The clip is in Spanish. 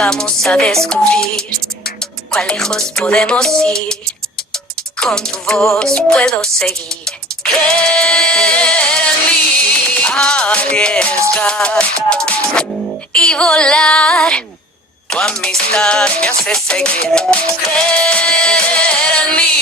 Vamos a descubrir cuán lejos podemos ir. Con tu voz puedo seguir. Creer en mí, arriesgar y volar. Tu amistad me hace seguir. Creer en mí.